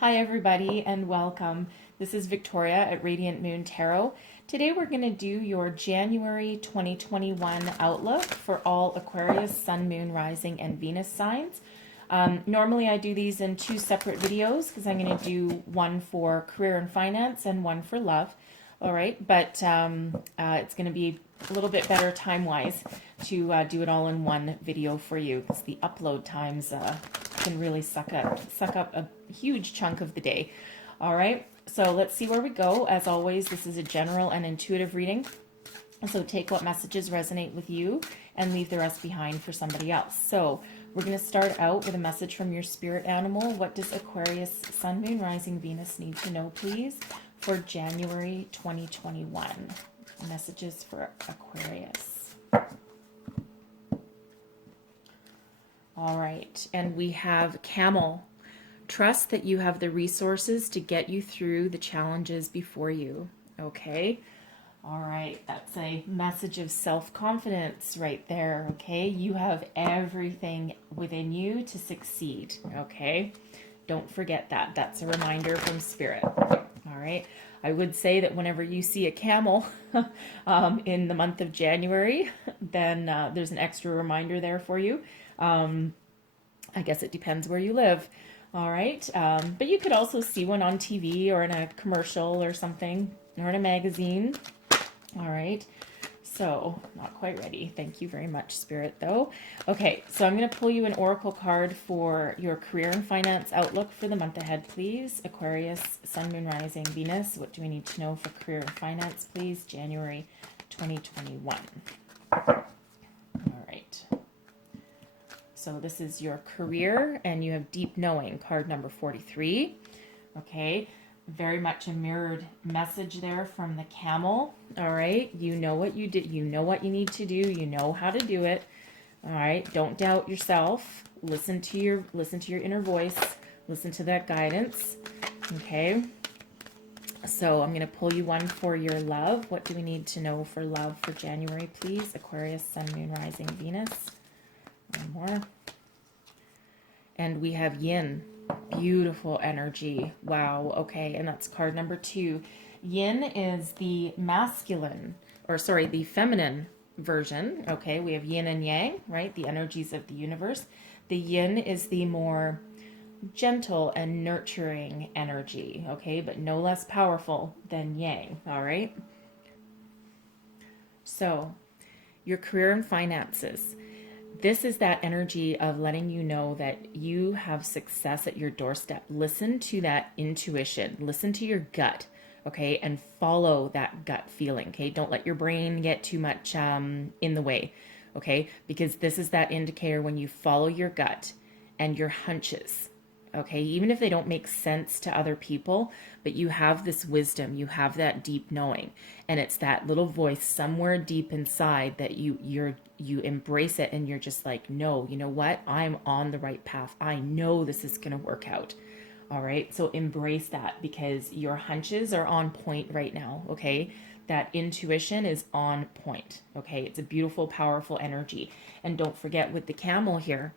Hi everybody and welcome. This is Victoria at Radiant Moon Tarot. Today we're going to do your January 2021 outlook for all Aquarius, Sun, Moon, Rising, and Venus signs. Normally I do these in two separate videos because I'm going to do one for career and finance and one for love. All right, but it's going to be a little bit better time-wise to do it all in one video for you because the upload times can really suck up a huge chunk of the day. All right, so let's see where we go. As always, this is a general and intuitive reading. So take what messages resonate with you and leave the rest behind for somebody else. So we're going to start out with a message from your spirit animal. What does Aquarius, Sun, Moon, Rising, Venus need to know, please, for January 2021? Messages for Aquarius. All right, and we have Camel. Trust that you have the resources to get you through the challenges before you. Okay. All right, that's a message of self-confidence right there. Okay, you have everything within you to succeed. Okay, don't forget that. That's a reminder from Spirit. All right, I would say that whenever you see a camel in the month of January, then there's an extra reminder there for you. I guess it depends where you live. All right, but you could also see one on TV or in a commercial or something, or in a magazine. All right, so not quite ready. Thank you very much, Spirit, though. Okay, so I'm going to pull you an oracle card for your career and finance outlook for the month ahead, please. Aquarius, Sun, Moon, Rising, Venus. What do we need to know for career and finance, please? January 2021. All right. So this is your career, and you have deep knowing, card number 43. Okay. Very much a mirrored message there from the camel. All right, you know what you did, you know what you need to do, you know how to do it. All right, don't doubt yourself. Listen to your inner voice. Listen to that guidance. Okay. So I'm going to pull you one for your love. What do we need to know for love for January, please? Aquarius, Sun, Moon, Rising, Venus. One more. And we have Yin. Beautiful energy. Wow. Okay. And that's card number 2. Yin is the masculine, or sorry, the feminine version. Okay. We have yin and yang, right? The energies of the universe. The yin is the more gentle and nurturing energy. Okay. But no less powerful than yang. All right. So your career and finances. This is that energy of letting you know that you have success at your doorstep. Listen to that intuition. Listen to your gut, okay? And follow that gut feeling, okay? Don't let your brain get too much in the way, okay? Because this is that indicator when you follow your gut and your hunches, okay? Even if they don't make sense to other people, but you have this wisdom, you have that deep knowing, and it's that little voice somewhere deep inside that you embrace it, and you're just like, no, you know what? I'm on the right path. I know this is going to work out. All right. So embrace that because your hunches are on point right now. Okay. That intuition is on point. Okay. It's a beautiful, powerful energy. And don't forget with the camel here.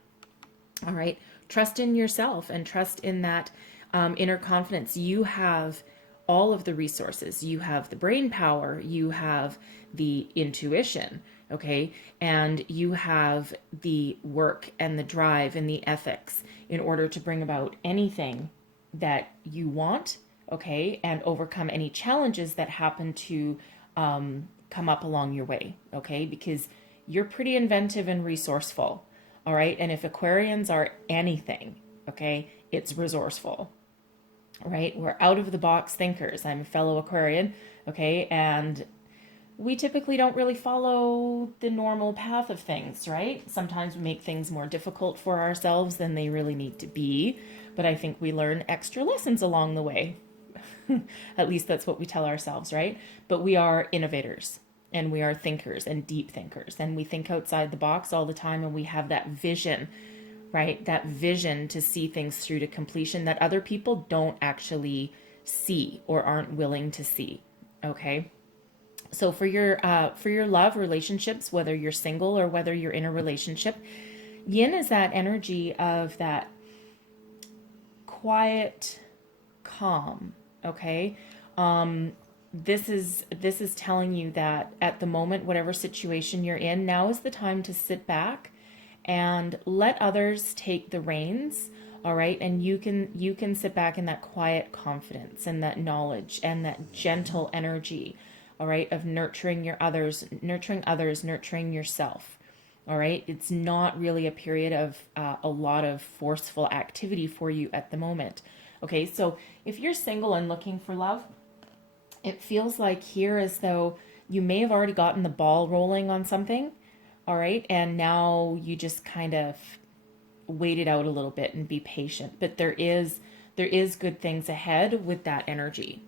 All right. Trust in yourself and trust in that inner confidence. You have all of the resources. You have the brain power. You have the intuition. Okay. And you have the work and the drive and the ethics in order to bring about anything that you want. Okay. And overcome any challenges that happen to come up along your way. Okay. Because you're pretty inventive and resourceful. All right. And if Aquarians are anything, okay, it's resourceful. Right? We're out of the box thinkers. I'm a fellow Aquarian. Okay. And we typically don't really follow the normal path of things, right? Sometimes we make things more difficult for ourselves than they really need to be. But I think we learn extra lessons along the way. At least that's what we tell ourselves, right? But we are innovators. And we are thinkers and deep thinkers. And we think outside the box all the time. And we have that vision, right? That vision to see things through to completion that other people don't actually see or aren't willing to see. Okay. So for your love relationships, whether you're single or whether you're in a relationship, yin is that energy of that quiet calm. Okay. This is telling you that at the moment, whatever situation you're in, now is the time to sit back and let others take the reins. All right. And you can sit back in that quiet confidence and that knowledge and that gentle energy, all right, of nurturing others, nurturing yourself. All right. It's not really a period of a lot of forceful activity for you at the moment. Okay. So if you're single and looking for love, it feels like here as though you may have already gotten the ball rolling on something. All right. And now you just kind of wait it out a little bit and be patient. But there is good things ahead with that energy.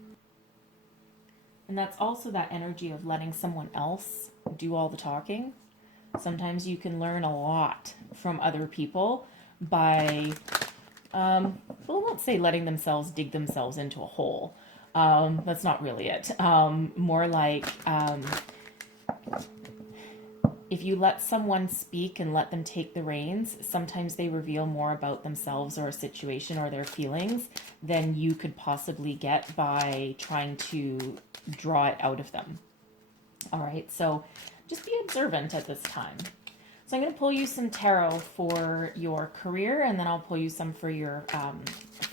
And that's also that energy of letting someone else do all the talking. Sometimes you can learn a lot from other people by, well, I won't say letting themselves dig themselves into a hole. That's not really it. More like if you let someone speak and let them take the reins, sometimes they reveal more about themselves or a situation or their feelings than you could possibly get by trying to draw it out of them. All right, so just be observant at this time. So I'm going to pull you some tarot for your career, and then I'll pull you some for your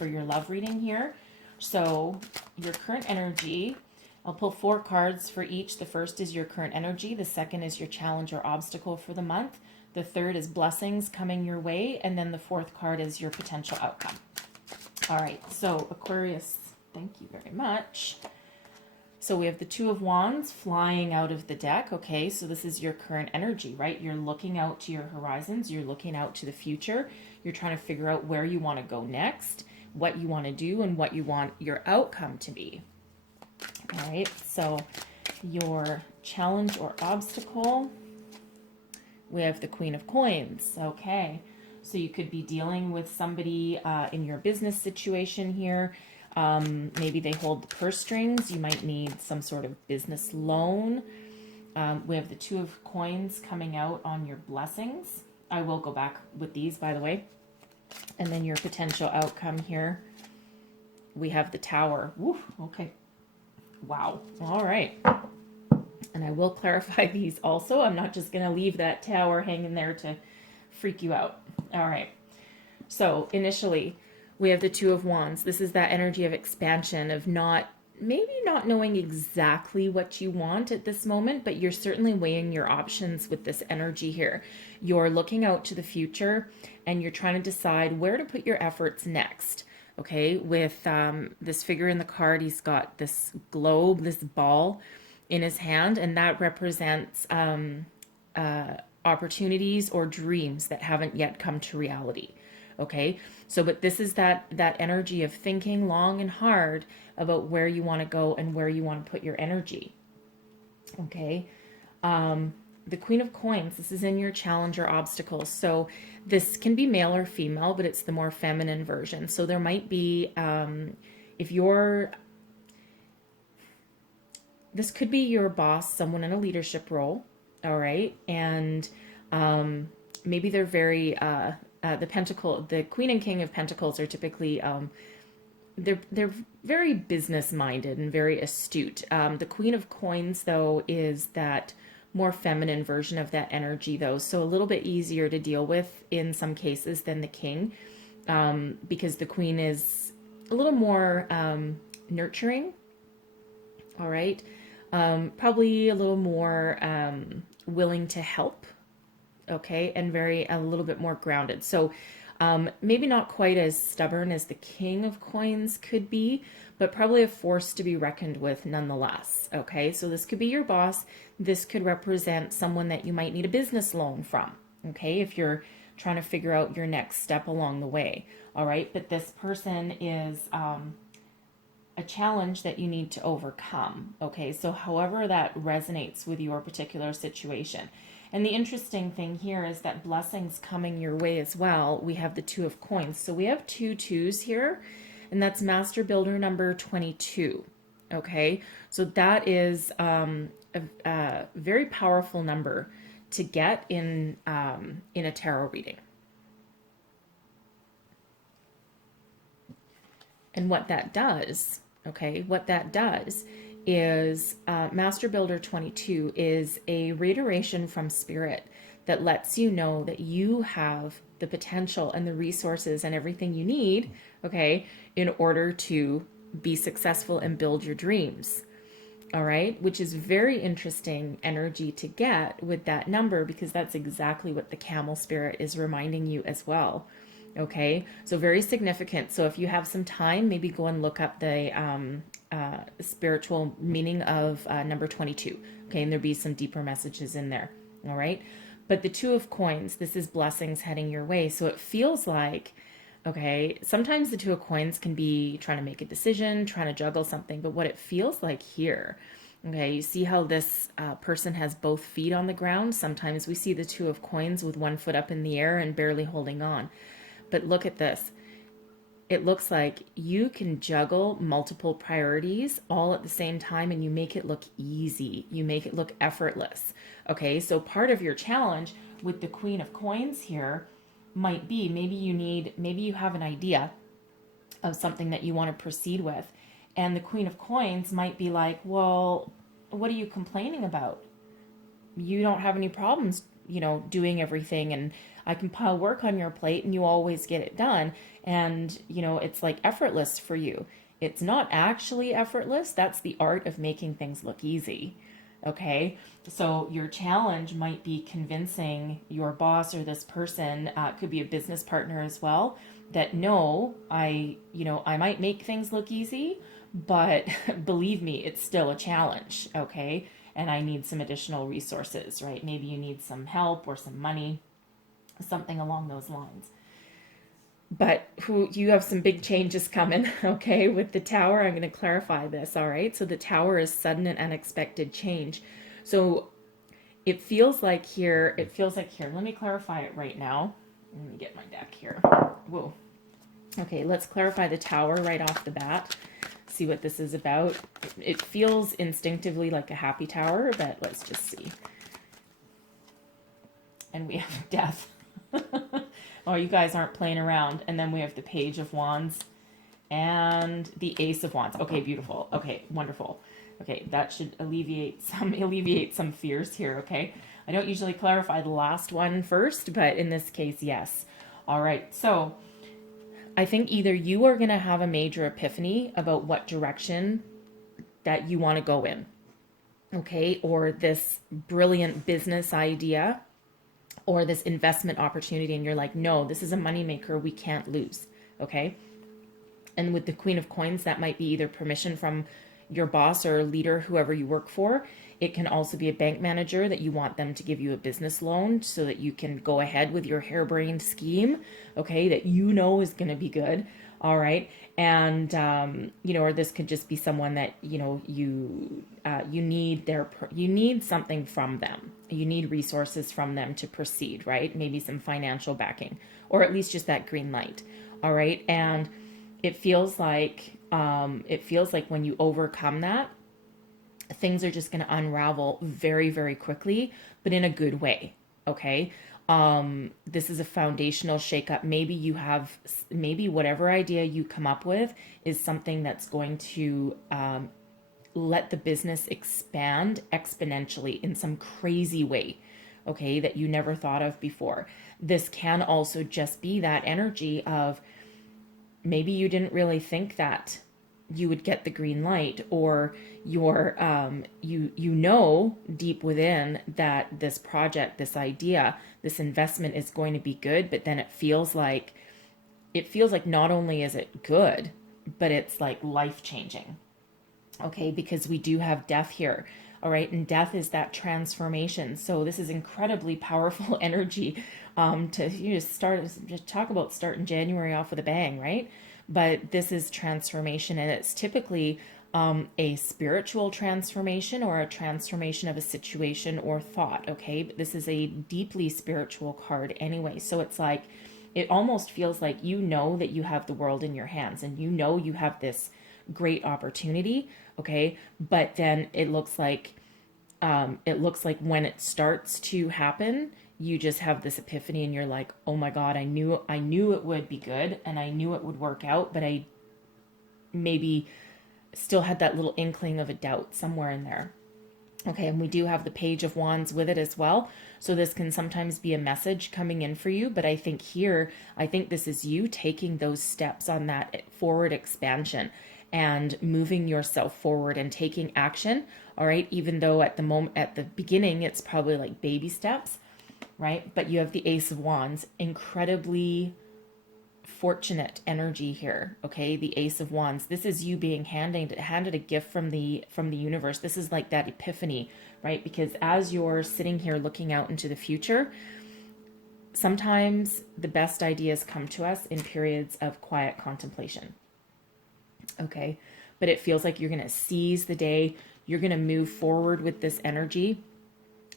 love reading here. So your current energy, I'll pull 4 cards for each. The first is your current energy. The second is your challenge or obstacle for the month. The third is blessings coming your way. And then the 4th card is your potential outcome. All right, so Aquarius, thank you very much. So we have the 2 of Wands flying out of the deck. Okay, so this is your current energy, right? You're looking out to your horizons. You're looking out to the future. You're trying to figure out where you want to go next, what you want to do, and what you want your outcome to be. All right, so your challenge or obstacle, we have the Queen of Coins. Okay, so you could be dealing with somebody in your business situation here. Maybe they hold the purse strings. You might need some sort of business loan. We have the 2 of Coins coming out on your blessings. I will go back with these, by the way. And then your potential outcome here. We have the Tower. Woo, okay. Wow. All right. And I will clarify these also. I'm not just going to leave that Tower hanging there to freak you out. All right. So initially, we have the 2 of Wands. This is that energy of expansion, of maybe not knowing exactly what you want at this moment, but you're certainly weighing your options with this energy here. You're looking out to the future and you're trying to decide where to put your efforts next. Okay, with this figure in the card, he's got this globe, this ball in his hand, and that represents opportunities or dreams that haven't yet come to reality. Okay, so but this is that energy of thinking long and hard about where you want to go and where you want to put your energy. Okay, the Queen of Coins, this is in your challenge or obstacles. So this can be male or female, but it's the more feminine version. So there might be, this could be your boss, someone in a leadership role, all right? And maybe they're very, the Queen and King of Pentacles are typically, they're very business-minded and very astute. The Queen of Coins, though, is that more feminine version of that energy, though, so a little bit easier to deal with in some cases than the King, because the Queen is a little more nurturing, all right, probably a little more willing to help, okay, and a little bit more grounded. So maybe not quite as stubborn as the King of Coins could be, but probably a force to be reckoned with nonetheless. Okay, so this could be your boss. This could represent someone that you might need a business loan from. Okay, if you're trying to figure out your next step along the way. All right, but this person is a challenge that you need to overcome. Okay, so however that resonates with your particular situation. And the interesting thing here is that blessings coming your way as well. We have the 2 of Coins. So we have 2 2s here, and that's Master Builder number 22. Okay, so that is a very powerful number to get in a tarot reading. And what that does, okay, what that does is Master Builder 22 is a reiteration from Spirit that lets you know that you have the potential and the resources and everything you need, okay, in order to be successful and build your dreams. All right, which is very interesting energy to get with that number, because that's exactly what the camel spirit is reminding you as well. Okay, so very significant. So if you have some time, maybe go and look up the spiritual meaning of number 22. Okay, and there'll be some deeper messages in there. All right, but the Two of Coins, this is blessings heading your way. So it feels like, okay, sometimes the Two of Coins can be trying to make a decision, trying to juggle something, but what it feels like here, okay, you see how this person has both feet on the ground? Sometimes we see the Two of Coins with one foot up in the air and barely holding on. But look at this. It looks like you can juggle multiple priorities all at the same time, and you make it look easy. You make it look effortless. Okay, so part of your challenge with the Queen of Coins here might be maybe you have an idea of something that you want to proceed with. And the Queen of Coins might be like, well, what are you complaining about? You don't have any problems, doing everything, and I can pile work on your plate and you always get it done. And, it's like effortless for you. It's not actually effortless. That's the art of making things look easy. Okay. So your challenge might be convincing your boss or this person, could be a business partner as well, that no, I might make things look easy, but believe me, it's still a challenge. Okay. And I need some additional resources, right? Maybe you need some help or some money, something along those lines. But you have some big changes coming, okay? With the Tower, I'm going to clarify this, all right? So the Tower is sudden and unexpected change. So it feels like here, let me clarify it right now. Let me get my deck here. Whoa. Okay, let's clarify the Tower right off the bat. See what this is about. It feels instinctively like a happy tower, but let's just see. And we have Death. Oh, you guys aren't playing around. And then we have the Page of Wands and the Ace of Wands. Okay, beautiful. Okay, wonderful. Okay, that should alleviate some fears here, okay? I don't usually clarify the last one first, but in this case, yes. All right, so I think either you are going to have a major epiphany about what direction that you want to go in, okay? Or this brilliant business idea or this investment opportunity, and you're like, no, this is a moneymaker we can't lose, okay? And with the Queen of Coins, that might be either permission from your boss or leader, whoever you work for. It can also be a bank manager that you want them to give you a business loan so that you can go ahead with your harebrained scheme, okay, that is going to be good, all right? And, or this could just be someone that, you need something from them. You need resources from them to proceed, right? Maybe some financial backing, or at least just that green light, all right? And it feels like when you overcome that, things are just going to unravel very, very quickly, but in a good way. Okay. This is a foundational shakeup. Maybe whatever idea you come up with is something that's going to, let the business expand exponentially in some crazy way. Okay. That you never thought of before. This can also just be that energy of, maybe you didn't really think that you would get the green light, or you're deep within that this project, this idea, this investment is going to be good, but then it feels like not only is it good, but it's like life-changing. Okay, because we do have Death here. All right, and Death is that transformation. So this is incredibly powerful energy to talk about starting January off with a bang, right? But this is transformation, and it's typically a spiritual transformation or a transformation of a situation or thought, okay? But this is a deeply spiritual card anyway. So it's like, it almost feels like that you have the world in your hands, and you have this great opportunity, okay? But then it looks like when it starts to happen, you just have this epiphany and you're like, oh my God, I knew it would be good and I knew it would work out, but I maybe still had that little inkling of a doubt somewhere in there. Okay, and we do have the Page of Wands with it as well. So this can sometimes be a message coming in for you, but I think here, I think this is you taking those steps on that forward expansion and moving yourself forward and taking action. All right, even though at the moment, at the beginning, it's probably like baby steps, right? But you have the Ace of Wands, incredibly fortunate energy here. Okay, the Ace of Wands, this is you being handed a gift from the universe. This is like that epiphany, right? Because as you're sitting here looking out into the future, sometimes the best ideas come to us in periods of quiet contemplation. Okay, but it feels like you're going to seize the day, you're going to move forward with this energy.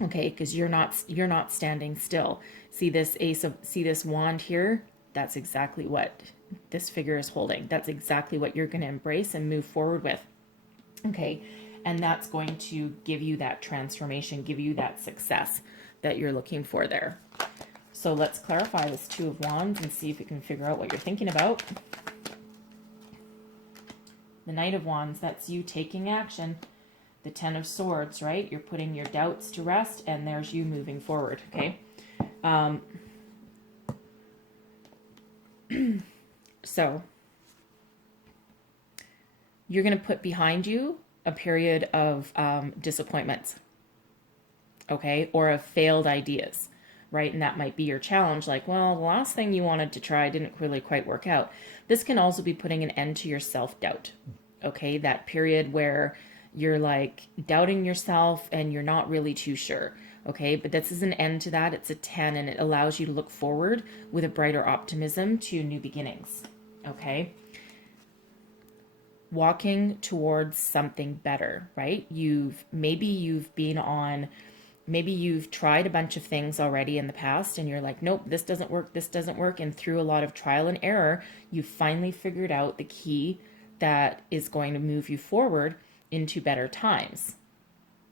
Okay, because you're not standing still. See this wand here? That's exactly what this figure is holding. That's exactly what you're going to embrace and move forward with. Okay, and that's going to give you that transformation, give you that success that you're looking for there. So let's clarify this Two of Wands and see if we can figure out what you're thinking about. The Knight of Wands, that's you taking action. The Ten of Swords, right? You're putting your doubts to rest, and there's you moving forward, okay? So you're going to put behind you a period of disappointments, okay? Or of failed ideas, right? And that might be your challenge. Like, well, the last thing you wanted to try didn't really quite work out. This can also be putting an end to your self-doubt, okay? That period where you're like doubting yourself and you're not really too sure. Okay, but this is an end to that. It's a 10 and it allows you to look forward with a brighter optimism to new beginnings. Okay, walking towards something better, right? Maybe you've tried a bunch of things already in the past and you're like, nope, this doesn't work. And through a lot of trial and error, you finally figured out the key that is going to move you forward into better times.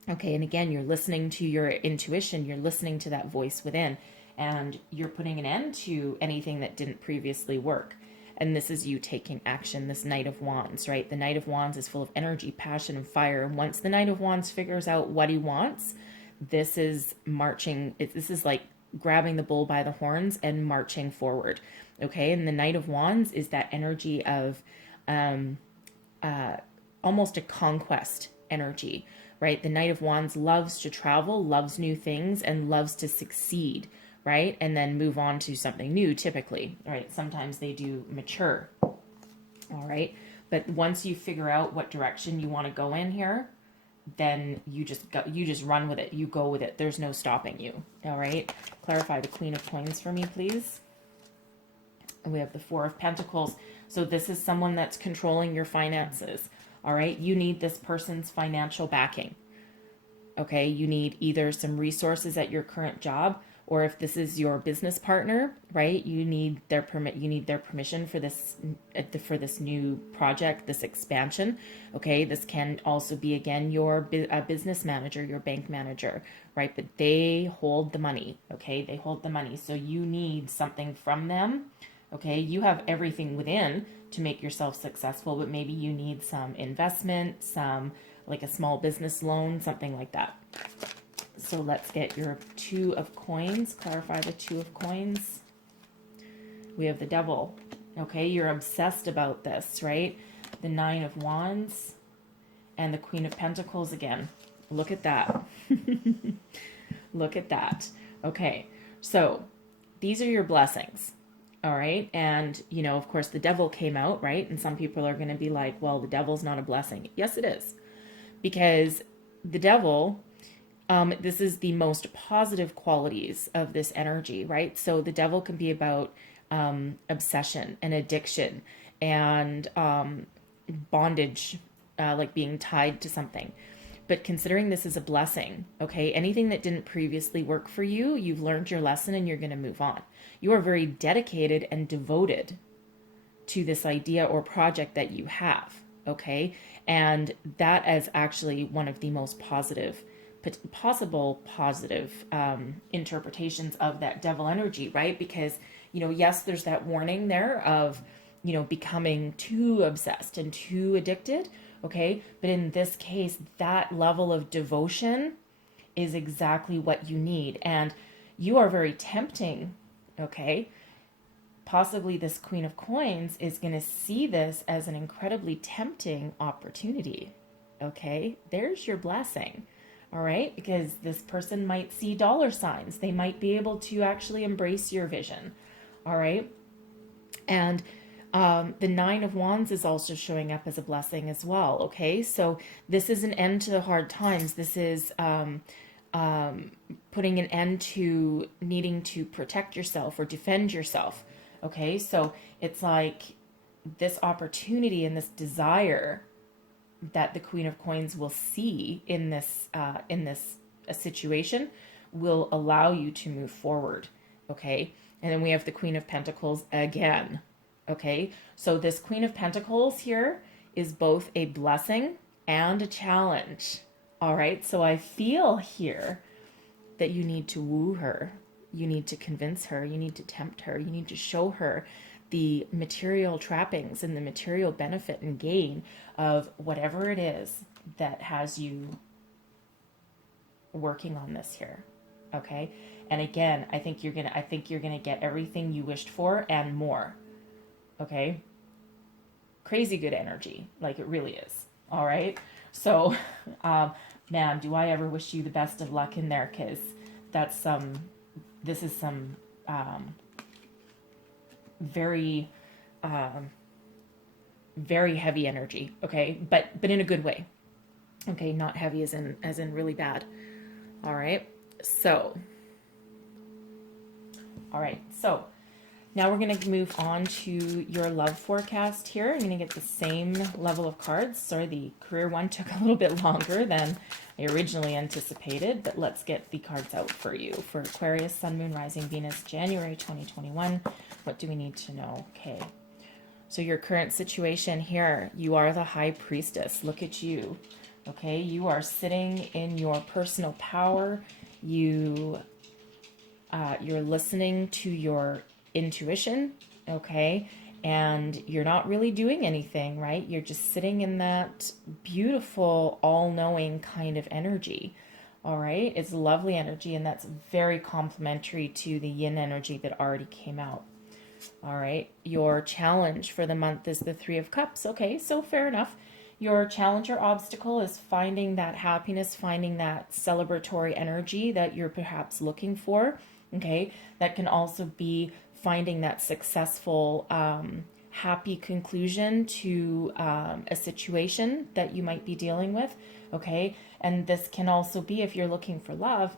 Okay, and again, you're listening to your intuition, you're listening to that voice within, and you're putting an end to anything that didn't previously work. And this is you taking action, this Knight of Wands, right? The Knight of Wands is full of energy, passion, and fire. And once the Knight of Wands figures out what he wants, this is marching, this is like grabbing the bull by the horns and marching forward. Okay, and the Knight of Wands is that energy of almost a conquest energy, right? The Knight of Wands loves to travel, loves new things, and loves to succeed, right? And then move on to something new, typically, right? Sometimes they do mature, all right? But once you figure out what direction you want to go in here, then you just run with it. You go with it. There's no stopping you, all right? Clarify the Queen of Coins for me, please. And we have the Four of Pentacles. So this is someone that's controlling your finances. All right, you need this person's financial backing. Okay, you need either some resources at your current job, or if this is your business partner, right, you need their permission for this new project, this expansion. Okay, this can also be, again, your business manager, your bank manager, right? But they hold the money. Okay, they hold the money, so you need something from them. Okay, you have everything within to make yourself successful, but maybe you need some investment, some like a small business loan, something like that. So let's get your Two of Coins. Clarify the Two of Coins. We have the Devil. Okay, you're obsessed about this, right? The Nine of Wands and the Queen of Pentacles again. Look at that. Look at that. Okay, so these are your blessings. All right. And, you know, of course, the Devil came out, right? And some people are going to be like, well, the devil's not a blessing. Yes, it is. Because the Devil, this is the most positive qualities of this energy, right? So the Devil can be about obsession and addiction and bondage, like being tied to something. But considering this is a blessing, okay, anything that didn't previously work for you, you've learned your lesson and you're going to move on. You are very dedicated and devoted to this idea or project that you have, okay? And that is actually one of the most possible positive interpretations of that Devil energy, right? Because, you know, yes, there's that warning there of becoming too obsessed and too addicted. Okay. But in this case, that level of devotion is exactly what you need. And you are very tempting. Okay. Possibly this Queen of Coins is going to see this as an incredibly tempting opportunity. Okay. There's your blessing. All right. Because this person might see dollar signs. They might be able to actually embrace your vision. All right. And the Nine of Wands is also showing up as a blessing as well. Okay, so this is an end to the hard times. This is putting an end to needing to protect yourself or defend yourself. Okay, so it's like this opportunity and this desire that the Queen of Coins will see in this situation will allow you to move forward. Okay, and then we have the Queen of Pentacles again. Okay, so this Queen of Pentacles here is both a blessing and a challenge. All right, so I feel here that you need to woo her. You need to convince her. You need to tempt her. You need to show her the material trappings and the material benefit and gain of whatever it is that has you working on this here. Okay, and again, I think you're gonna get everything you wished for and more. Okay, crazy good energy, like it really is. All right, so man, do I ever wish you the best of luck in there, because this is some very very heavy energy. Okay, but in a good way. Okay, not heavy as in really bad. All right, so now we're going to move on to your love forecast here. I'm going to get the same level of cards. Sorry, the career one took a little bit longer than I originally anticipated, but let's get the cards out for you. For Aquarius, Sun, Moon, Rising, Venus, January 2021. What do we need to know? Okay. So your current situation here, you are the High Priestess. Look at you. Okay, you are sitting in your personal power. You're listening to your intuition, okay, and you're not really doing anything, right? You're just sitting in that beautiful all-knowing kind of energy. All right, it's lovely energy, and that's very complementary to the yin energy that already came out. All right, your challenge for the month is the Three of Cups. Okay, so fair enough. Your challenge or obstacle is finding that happiness, finding that celebratory energy that you're perhaps looking for. Okay, that can also be finding that successful, happy conclusion to a situation that you might be dealing with. Okay, and this can also be, if you're looking for love,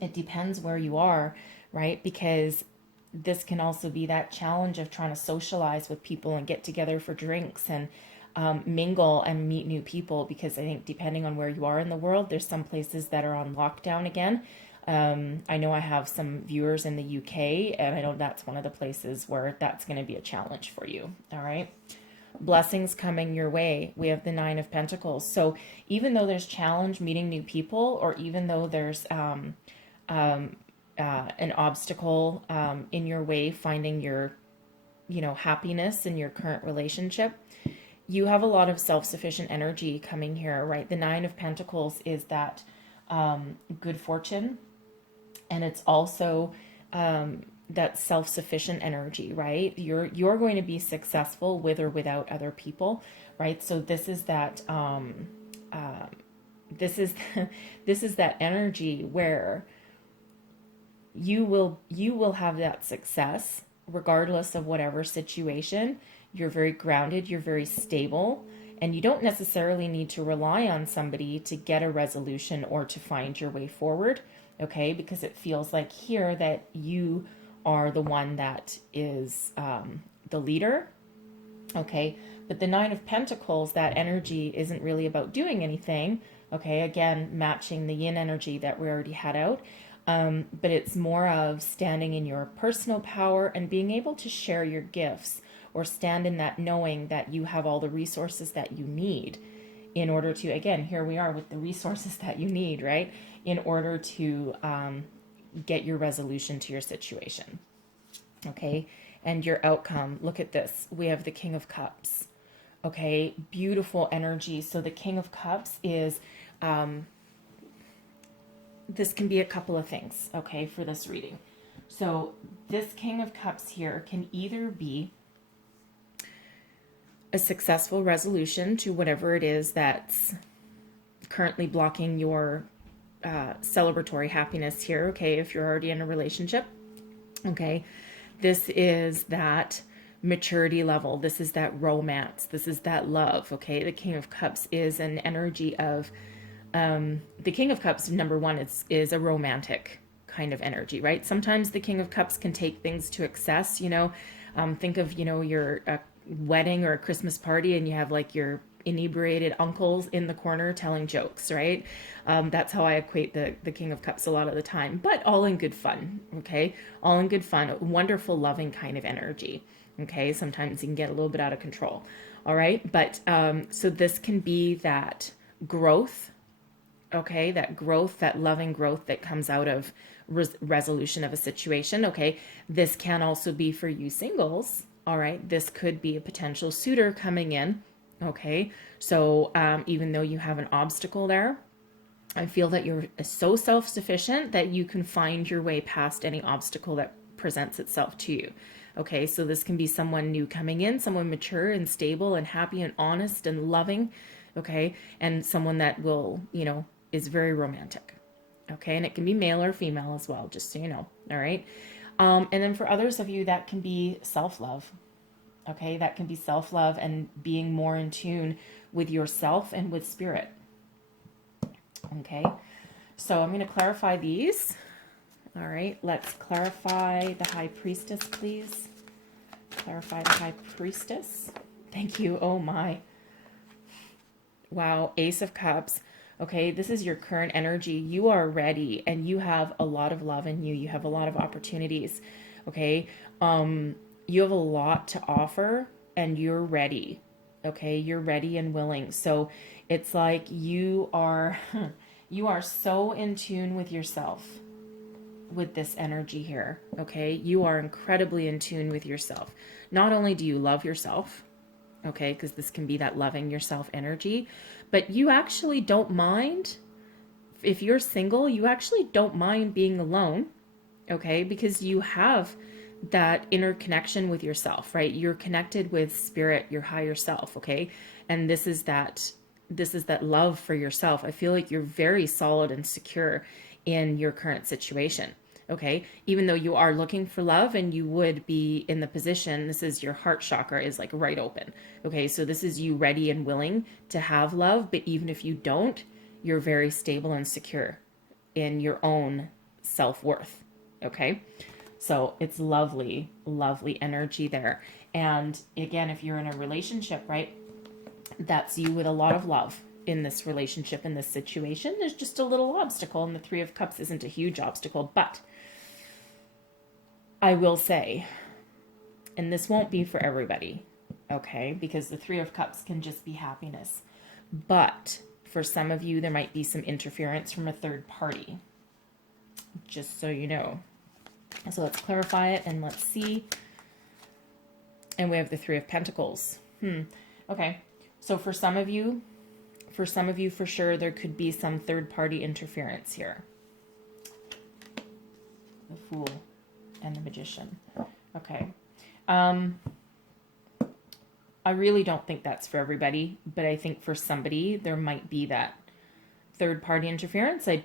it depends where you are, right? Because this can also be that challenge of trying to socialize with people and get together for drinks and mingle and meet new people, because I think depending on where you are in the world, there's some places that are on lockdown again. I know I have some viewers in the UK, and I know that's one of the places where that's going to be a challenge for you. All right. Blessings coming your way. We have the Nine of Pentacles. So even though there's challenge meeting new people, or even though there's an obstacle in your way finding your happiness in your current relationship, you have a lot of self-sufficient energy coming here, right? The Nine of Pentacles is that good fortune, and it's also that self-sufficient energy, right? You're going to be successful with or without other people, right? So this is that this is that energy where you will have that success regardless of whatever situation. You're very grounded, you're very stable, and you don't necessarily need to rely on somebody to get a resolution or to find your way forward, okay? Because it feels like here that you are the one that is the leader, okay? But the Nine of Pentacles, that energy isn't really about doing anything, okay? Again, matching the yin energy that we already had out. But it's more of standing in your personal power and being able to share your gifts, or stand in that knowing that you have all the resources that you need in order to, again, here we are with the resources that you need, right? In order to get your resolution to your situation. Okay. and your outcome. Look at this. We have the King of Cups. Okay, beautiful energy. So the King of Cups is, this can be a couple of things, okay, for this reading. So this King of Cups here can either be a successful resolution to whatever it is that's currently blocking your celebratory happiness here, okay, if you're already in a relationship, okay. This is that maturity level. This is that romance. This is that love, okay. The King of Cups is an energy of, the King of Cups, number one, is a romantic kind of energy, right? Sometimes the King of Cups can take things to excess, you know. Think of, you know, your wedding or a Christmas party and you have like your inebriated uncles in the corner telling jokes, right? That's how I equate the King of Cups a lot of the time, but all in good fun, okay? All in good fun, wonderful, loving kind of energy, okay? Sometimes you can get a little bit out of control, all right? But so this can be that growth, okay? That growth, that loving growth that comes out of resolution of a situation, okay? This can also be for you singles, all right? This could be a potential suitor coming in, okay? So even though you have an obstacle there, I feel that you're so self-sufficient that you can find your way past any obstacle that presents itself to you. Okay, so this can be someone new coming in, someone mature and stable and happy and honest and loving, okay? And someone that will, you know, is very romantic, okay? And it can be male or female as well, just so you know, all right? And then for others of you, that can be self-love, okay? That can be self-love and being more in tune with yourself and with spirit, okay? So I'm going to clarify these. All right, let's clarify the High Priestess, please. Clarify the High Priestess. Thank you. Oh my. Wow, Ace of Cups. Okay, this is your current energy. You are ready and you have a lot of love in you. You have a lot of opportunities. Okay, you have a lot to offer and you're ready. Okay, you're ready and willing. So it's like you are so in tune with yourself with this energy here, okay? You are incredibly in tune with yourself. Not only do you love yourself, okay, because this can be that loving yourself energy, but you actually don't mind, if you're single, you actually don't mind being alone, okay? Because you have that inner connection with yourself, right? You're connected with spirit, your higher self, okay? And this is that love for yourself. I feel like you're very solid and secure in your current situation, okay? Even though you are looking for love and you would be in the position, this is your heart chakra is like right open, okay? So this is you ready and willing to have love, but even if you don't, you're very stable and secure in your own self-worth, okay? So it's lovely, lovely energy there. And again, if you're in a relationship, right, that's you with a lot of love in this relationship, in this situation. There's just a little obstacle, and the Three of Cups isn't a huge obstacle, but I will say, and this won't be for everybody, okay, because the Three of Cups can just be happiness, but for some of you, there might be some interference from a third party, just so you know. So let's clarify it and let's see. And we have the Three of Pentacles. Okay. So for some of you, for sure, there could be some third-party interference here. The Fool and the Magician. Okay. I really don't think that's for everybody, but I think for somebody, there might be that third-party interference. It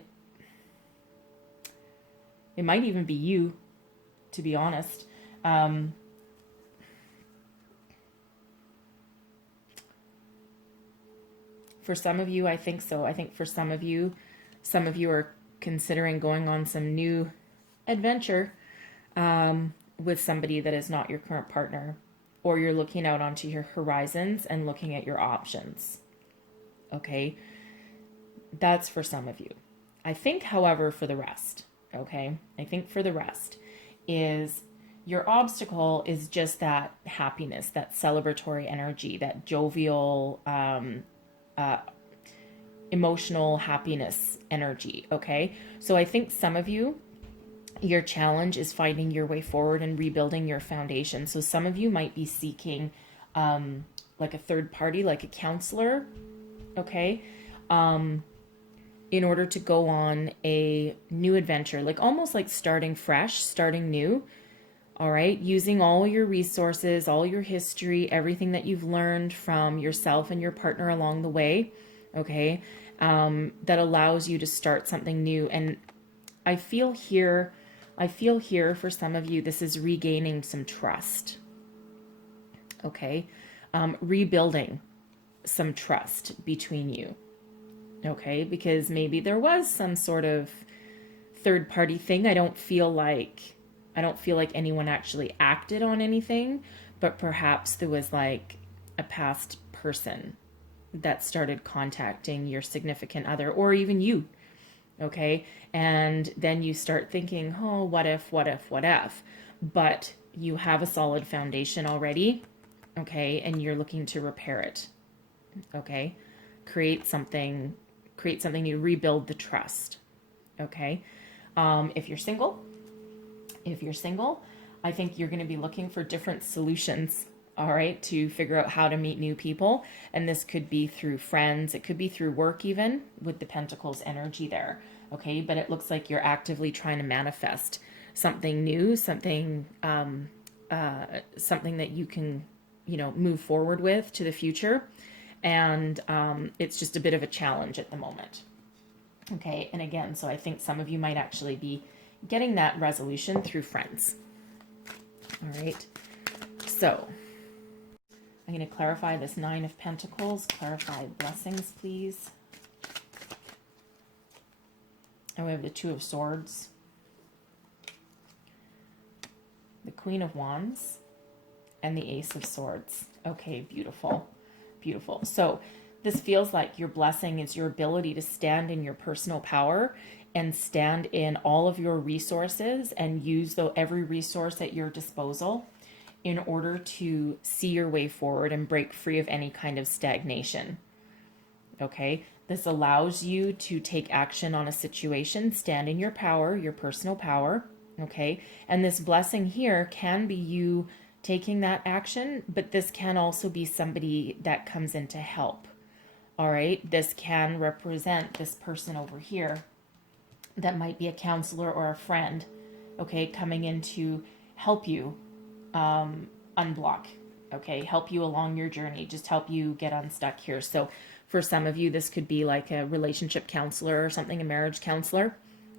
might even be you, to be honest. For some of you, I think so. I think for some of you are considering going on some new adventure with somebody that is not your current partner, or you're looking out onto your horizons and looking at your options. Okay? That's for some of you. I think, however, for the rest, okay? I think for the rest is your obstacle is just that happiness, that celebratory energy, that jovial, emotional happiness energy, okay? So I think some of you Your challenge is finding your way forward and rebuilding your foundation. So some of you might be seeking like a third party, like a counselor, okay, in order to go on a new adventure, like almost like starting fresh, starting new. All right, using all your resources, all your history, everything that you've learned from yourself and your partner along the way, okay, that allows you to start something new. And I feel here, for some of you, this is regaining some trust, okay, rebuilding some trust between you, okay, because maybe there was some sort of third party thing. I don't feel like anyone actually acted on anything, but perhaps there was like a past person that started contacting your significant other or even you, okay? And then you start thinking, oh, what if? But you have a solid foundation already, okay? And you're looking to repair it, okay? Create something new, rebuild the trust, okay? If you're single, I think you're going to be looking for different solutions, all right, to figure out how to meet new people. And this could be through friends, it could be through work, even with the Pentacles energy there, okay? But it looks like you're actively trying to manifest something new, something that you can, move forward with to the future. And it's just a bit of a challenge at the moment. Okay, and again, so I think some of you might actually be getting that resolution through friends. All right, so I'm going to clarify this Nine of Pentacles. Clarify blessings, please. And we have the Two of Swords, the Queen of Wands, and the Ace of Swords. Okay, beautiful, beautiful. So this feels like your blessing is your ability to stand in your personal power and stand in all of your resources and use every resource at your disposal in order to see your way forward and break free of any kind of stagnation. Okay, this allows you to take action on a situation, stand in your power, your personal power. Okay, and this blessing here can be you taking that action, but this can also be somebody that comes in to help. All right, this can represent this person over here that might be a counselor or a friend, okay, coming in to help you unblock, okay, help you along your journey, just help you get unstuck here. So for some of you, this could be like a relationship counselor or something, a marriage counselor.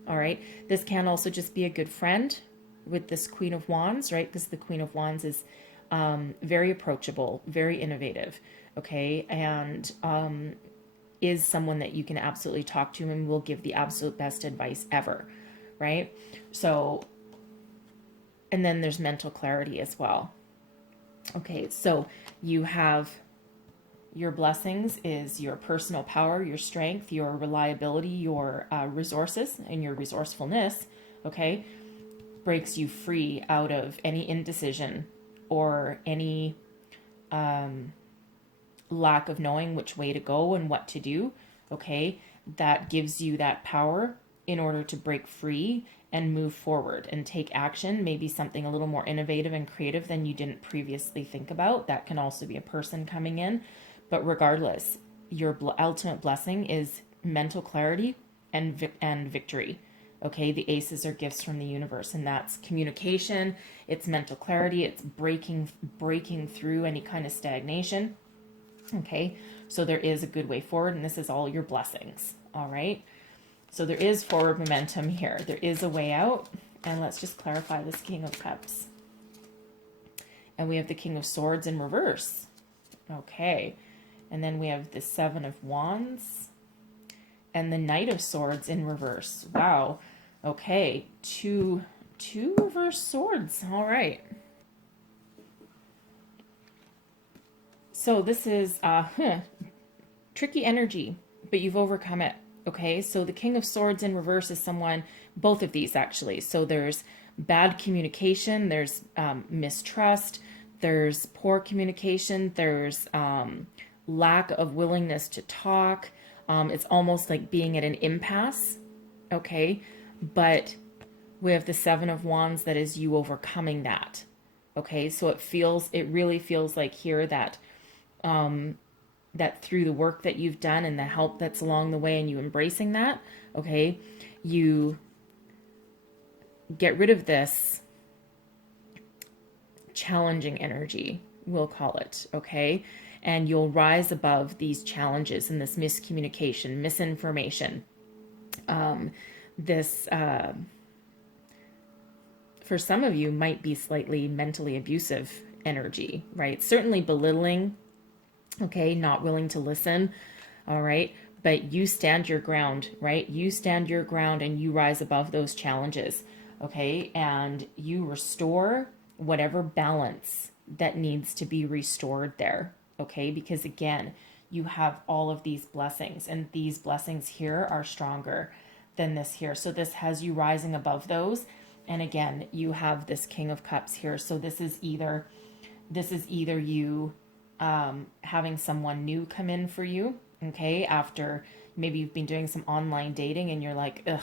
All right, this can also just be a good friend with this Queen of Wands, right? Because the Queen of Wands is very approachable, very innovative, okay, and is someone that you can absolutely talk to and will give the absolute best advice ever, right? So, and then there's mental clarity as well. Okay, so you have your blessings is your personal power, your strength, your reliability, your resources, and your resourcefulness, okay, breaks you free out of any indecision or any lack of knowing which way to go and what to do, okay? That gives you that power in order to break free and move forward and take action, maybe something a little more innovative and creative than you didn't previously think about. That can also be a person coming in. But regardless, your ultimate blessing is mental clarity and victory. Okay, the aces are gifts from the universe, and that's communication, it's mental clarity, it's breaking through any kind of stagnation. Okay, so there is a good way forward, and this is all your blessings. All right, so there is forward momentum here. There is a way out, and let's just clarify this King of Cups. And we have the King of Swords in reverse. Okay, and then we have the Seven of Wands and the Knight of Swords in reverse. Wow. Okay, two reverse swords. All right. So this is tricky energy, but you've overcome it. Okay, so the King of Swords in reverse is someone, both of these actually. So there's bad communication, there's mistrust, there's poor communication, there's lack of willingness to talk. It's almost like being at an impasse. Okay, but We have the Seven of Wands, that is you overcoming that. Okay, so it really feels like here that that through the work that you've done and the help that's along the way and you embracing that, okay, you get rid of this challenging energy, we'll call it, okay? And you'll rise above these challenges and this miscommunication, misinformation, this, for some of you, might be slightly mentally abusive energy, right? Certainly belittling, okay, not willing to listen, all right? But you stand your ground, right? You stand your ground and you rise above those challenges, okay? And you restore whatever balance that needs to be restored there, okay? Because again, you have all of these blessings, and these blessings here are stronger than this here. So this has you rising above those. And again, you have this King of Cups here. So this is either you having someone new come in for you, okay, after maybe you've been doing some online dating and you're like, ugh,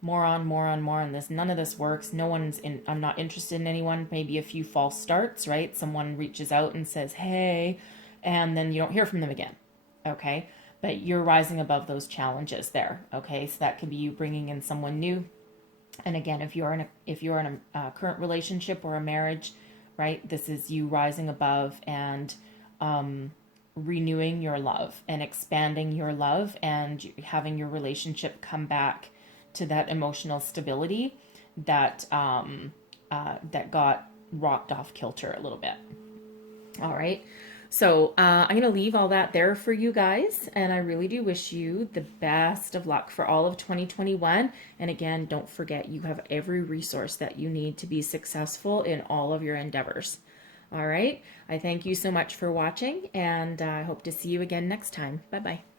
more on this, none of this works, I'm not interested in anyone. Maybe a few false starts, right? Someone reaches out and says, hey, and then you don't hear from them again, okay? But you're rising above those challenges there, okay? So that could be you bringing in someone new. And again, if you're in a current relationship or a marriage, right, this is you rising above and renewing your love and expanding your love and having your relationship come back to that emotional stability that that got rocked off kilter a little bit. All right. So I'm going to leave all that there for you guys. And I really do wish you the best of luck for all of 2021. And again, don't forget, you have every resource that you need to be successful in all of your endeavors. All right. I thank you so much for watching, and I hope to see you again next time. Bye-bye.